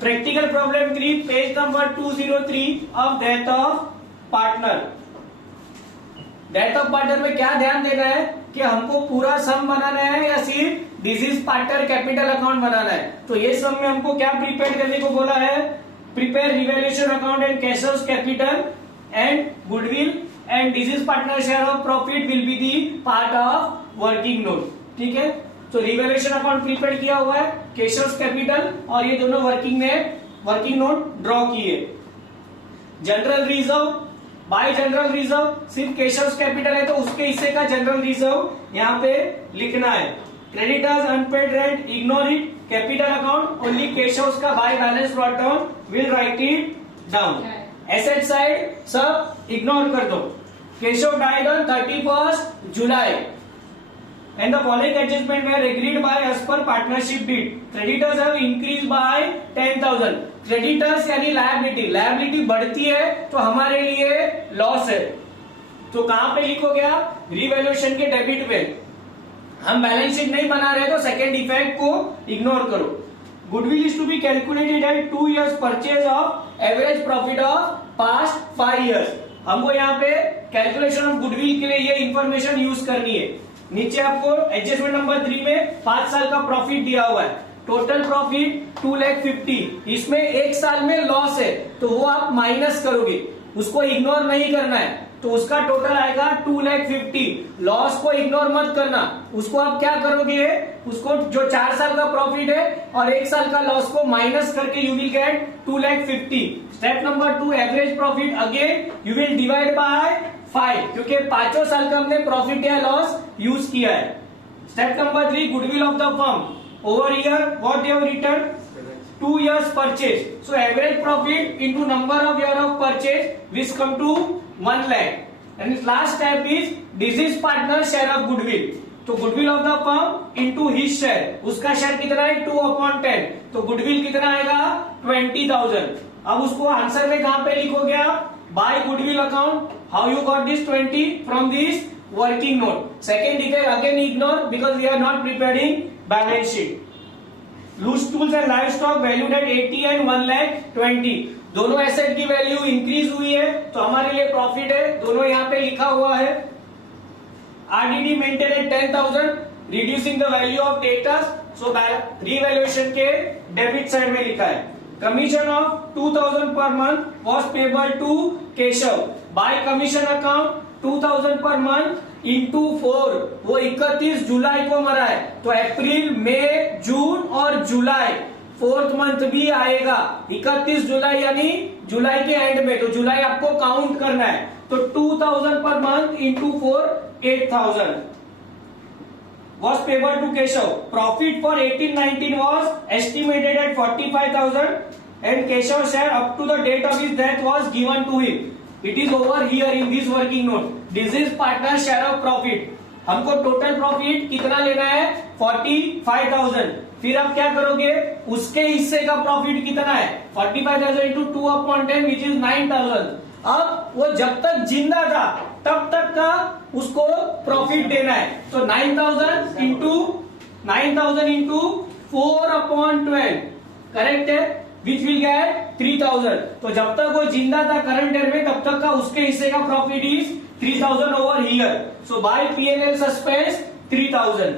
Practical problem 3 page number 203 of death of partner. Death of partner में क्या ध्यान देना है कि हमको पूरा सम बनाना है या सिर्फ डिजीज पार्टनर कैपिटल अकाउंट बनाना है। तो ये सम में हमको क्या प्रिपेयर करने को बोला है, prepare revaluation account and Keshav's capital and goodwill and deceased partner share of profit will be the part of working note. ठीक है, तो रिवैल्यूएशन अकाउंट प्रिपेयर किया हुआ है, कैशर्स कैपिटल और ये दोनों वर्किंग नोट ड्रॉ किए। General reserve, bye general reserve सिर्फ कैशर्स कैपिटल है तो उसके हिस्से का जनरल रिजर्व यहाँ पे लिखना है। Creditors unpaid rent ignore it, capital account only Keshav's का by balance brought down will write it down. Asset side सब इग्नोर कर दो। Keshav died on 31st July and the following adjustment were agreed by as per partnership deed. Creditors have increased by 10,000. Creditors यानी liability बढ़ती है तो हमारे लिए loss है। तो कहां पे लिखोगे आप, रिवैल्यूएशन के डेबिट में। हम बैलेंस शीट नहीं बना रहे तो सेकेंड इफेक्ट को इग्नोर करो। Goodwill is to be calculated at 2 years purchase of average profit of past 5 years। हमको यहाँ पे कैलकुलेशन ऑफ गुडविल के लिए ये इंफॉर्मेशन यूज करनी है। नीचे आपको एडजस्टमेंट नंबर 3 में 5 साल का प्रॉफिट दिया हुआ है। टोटल प्रॉफिट 2,50,000, इसमें 1 साल में लॉस है तो वो आप माइनस करोगे, उसको इग्नोर नहीं करना है। तो उसका टोटल आएगा 2,50,000। लॉस को इग्नोर मत करना, उसको आप क्या करोगे, उसको जो 4 साल का प्रॉफिट है और 1 साल का लॉस को माइनस करके you will get 2,50,000। Step number 2 average profit, again you will divide by 5 क्योंकि 5 साल का हमने प्रॉफिट या लॉस यूज किया है। Step number 3 goodwill of the firm, over year what they have return 2 years purchase, so average profit into number of year of purchase which come to 1 lakh। And last step is deceased partner share of goodwill, तो goodwill of the firm into his share, उसका share कितना है 2/10, तो goodwill कितना आएगा 20,000। अब उसको answer में कहां पे लिखोगे आप, by goodwill account. How you got this 20 from this working note. Second detail again ignore because we are not preparing balance sheet. Loose tools and live stock valued at 80 and 1,20,000, दोनों asset की value increase हुई है तो हमारे लिए profit है, दोनों यहाँ पे लिखा हुआ है। RDD maintain at 10,000 reducing the value of debtors, so revaluation के डेबिट साइड में लिखा है। Commission of 2,000 per month was payable to Keshav, by commission account 2,000 per month into 4, वो 31 जुलाई को मरा है तो अप्रैल मई जून और जुलाई 4th मंथ भी आएगा। 31 जुलाई यानी जुलाई के एंड में, तो जुलाई आपको काउंट करना है। तो 2,000 per month into 4 8,000 was payable to Keshav. Profit for 18-19 was estimated at 45,000 and Keshav's share up to the date of his death was given to him. It is over here in this working note. This is partner share of profit. हमको total profit कितना लेना है 45,000। फिर आप क्या करोगे, उसके हिस्से का प्रॉफिट कितना है 45,000 इंटू 2/10 विच इज 9,000। अब वो जब तक जिंदा था तब तक का उसको प्रॉफिट देना है, तो 9,000 इंटू 4/12 करेक्ट है, विच विल गेट 3,000। तो जब तक वो जिंदा था करंट ईयर में तब तक का उसके हिस्से का profit is 3,000 over here, so by P&L suspense 3,000।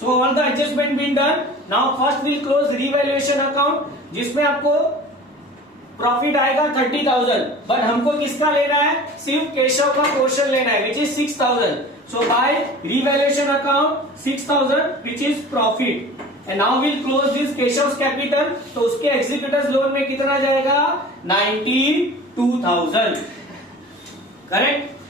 So all the adjustment been done. Now first will close revaluation account जिसमें आपको प्रॉफिट आएगा 30,000, बट हमको किसका लेना है, सिर्फ केशव का पोर्शन लेना है which is 6,000। So by revaluation account 6,000 which is profit. And now will close this Keshav's capital, तो उसके एग्जीक्यूटर्स लोन में कितना जाएगा 92,000 करेक्ट।